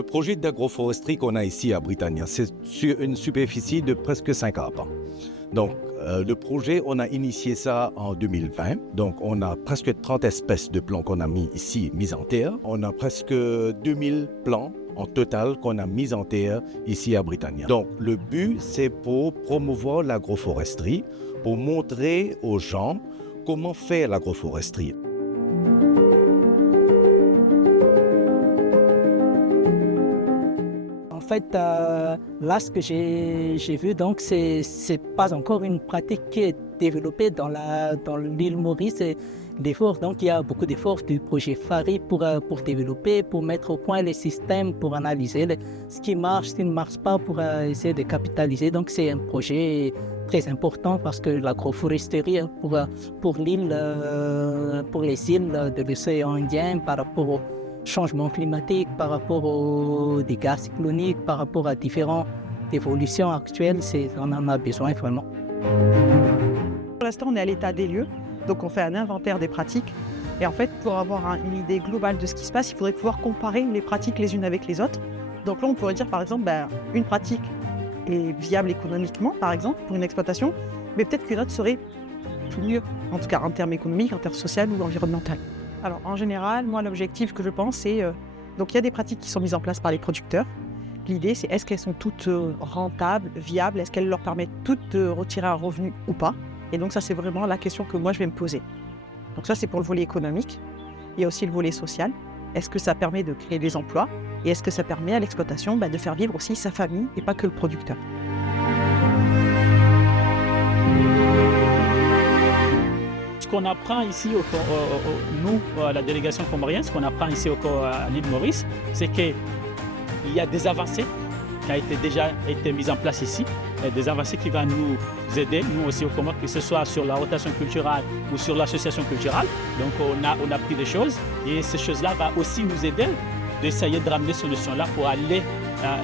Le projet d'agroforesterie qu'on a ici à Britannia, c'est sur une superficie de presque 5 arbres. Donc, le projet, on a initié ça en 2020. Donc, on a presque 30 espèces de plants qu'on a mis en terre. On a presque 2000 plants en total qu'on a mis en terre ici à Britannia. Donc, le but, c'est pour promouvoir l'agroforesterie, pour montrer aux gens comment faire l'agroforesterie. En fait, là, ce que j'ai vu, donc, c'est pas encore une pratique qui est développée dans l'île Maurice et l'effort. Donc, il y a beaucoup d'efforts du projet FARI pour développer, pour mettre au point les systèmes, pour analyser ce qui marche, ce qui ne marche pas, pour essayer de capitaliser. Donc, c'est un projet très important parce que l'agroforesterie pour l'île, pour les îles de l'océan Indien, par rapport au changement climatique, par rapport aux dégâts cycloniques, par rapport à différentes évolutions actuelles, on en a besoin vraiment. Pour l'instant, on est à l'état des lieux, donc on fait un inventaire des pratiques. Et en fait, pour avoir une idée globale de ce qui se passe, il faudrait pouvoir comparer les pratiques les unes avec les autres. Donc là, on pourrait dire par exemple, une pratique est viable économiquement, par exemple, pour une exploitation, mais peut-être qu'une autre serait mieux, en tout cas en termes économiques, en termes sociaux ou environnementaux. Alors en général, moi l'objectif que je pense c'est, donc il y a des pratiques qui sont mises en place par les producteurs. L'idée c'est est-ce qu'elles sont toutes rentables, viables, est-ce qu'elles leur permettent toutes de retirer un revenu ou pas. Et donc ça c'est vraiment la question que moi je vais me poser. Donc ça c'est pour le volet économique. Il y a aussi le volet social. Est-ce que ça permet de créer des emplois et est-ce que ça permet à l'exploitation de faire vivre aussi sa famille et pas que le producteur. Ce qu'on apprend ici, nous, la délégation comorienne, ce qu'on apprend ici à l'île Maurice, c'est qu'il y a des avancées qui ont déjà été mises en place ici, et des avancées qui vont nous aider, nous aussi au Comores, que ce soit sur la rotation culturelle ou sur l'association culturelle. Donc on a appris des choses et ces choses-là vont aussi nous aider d'essayer de ramener ces solutions-là pour aller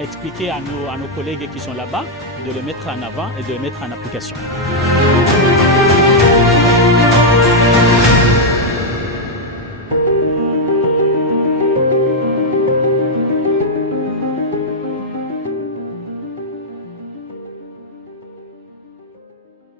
expliquer à nos collègues qui sont là-bas, de les mettre en avant et de les mettre en application.